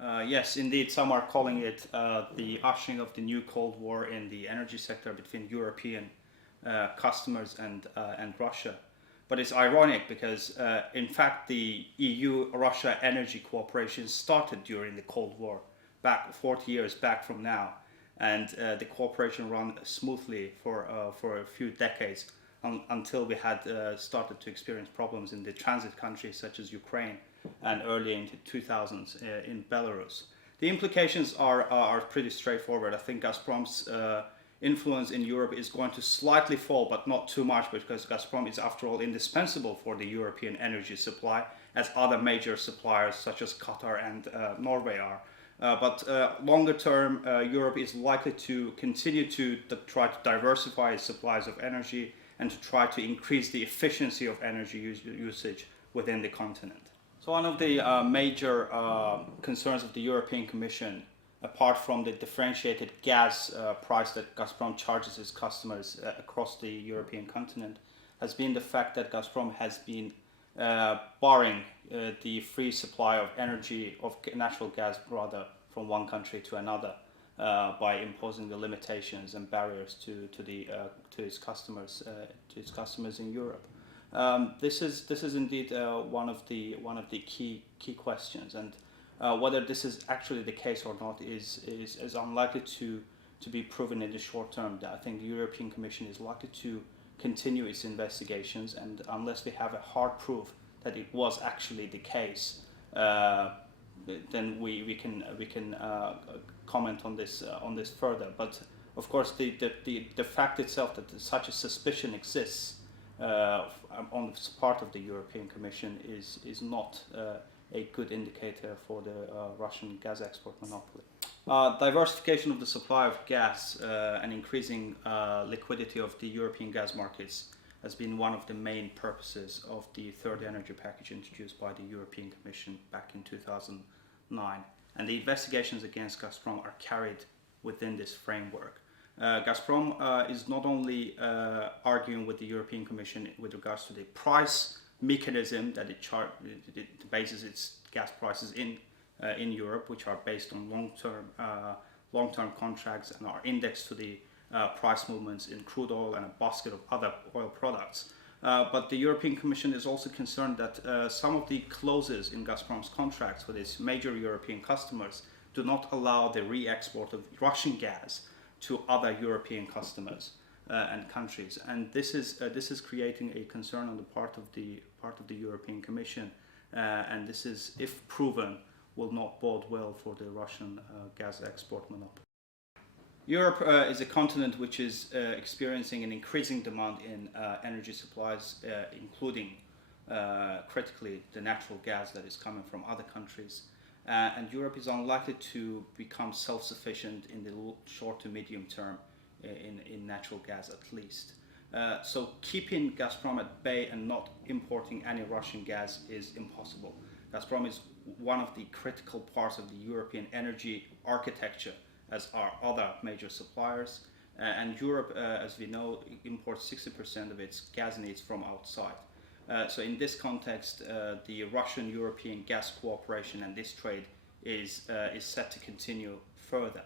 Yes, indeed, some are calling it the ushering of the new Cold War in the energy sector between European customers and Russia. But it's ironic because, in fact, the EU-Russia energy cooperation started during the Cold War, back 40 years back from now, and the cooperation ran smoothly for a few decades until we had started to experience problems in the transit countries such as Ukraine and early into 2000s in Belarus. The implications are pretty straightforward. I think Gazprom's influence in Europe is going to slightly fall, but not too much, because Gazprom is, after all, indispensable for the European energy supply, as other major suppliers such as Qatar and Norway are. But longer term, Europe is likely to continue to try to diversify its supplies of energy and to try to increase the efficiency of energy usage within the continent. So one of the major concerns of the European Commission, apart from the differentiated gas price that Gazprom charges its customers across the European continent, has been the fact that Gazprom has been barring the free supply of energy, of natural gas rather, from one country to another by imposing the limitations and barriers to its customers in Europe. This is indeed one of the key questions, and whether this is actually the case or not is unlikely to be proven in the short term. I think the European Commission is likely to continue its investigations, and unless we have a hard proof that it was actually the case, then we can comment on this further. But of course, the fact itself that such a suspicion exists on the part of the European Commission is not a good indicator for the Russian gas export monopoly. Diversification of the supply of gas and increasing liquidity of the European gas markets has been one of the main purposes of the third energy package introduced by the European Commission back in 2009. And the investigations against Gazprom are carried within this framework. Gazprom is not only arguing with the European Commission with regards to the price mechanism that it bases its gas prices in Europe, which are based on long-term contracts and are indexed to the price movements in crude oil and a basket of other oil products. But the European Commission is also concerned that some of the clauses in Gazprom's contracts with its major European customers do not allow the re-export of Russian gas to other European customers and countries, and this is creating a concern on the part of the European Commission, and this is, if proven, will not bode well for the Russian gas export monopoly. Europe is a continent which is experiencing an increasing demand in energy supplies, including critically the natural gas that is coming from other countries. And Europe is unlikely to become self-sufficient in the short to medium term in natural gas, at least. So keeping Gazprom at bay and not importing any Russian gas is impossible. Gazprom is one of the critical parts of the European energy architecture, as are other major suppliers. And Europe, as we know, imports 60% of its gas needs from outside. So in this context, the Russian-European gas cooperation and this trade is set to continue further.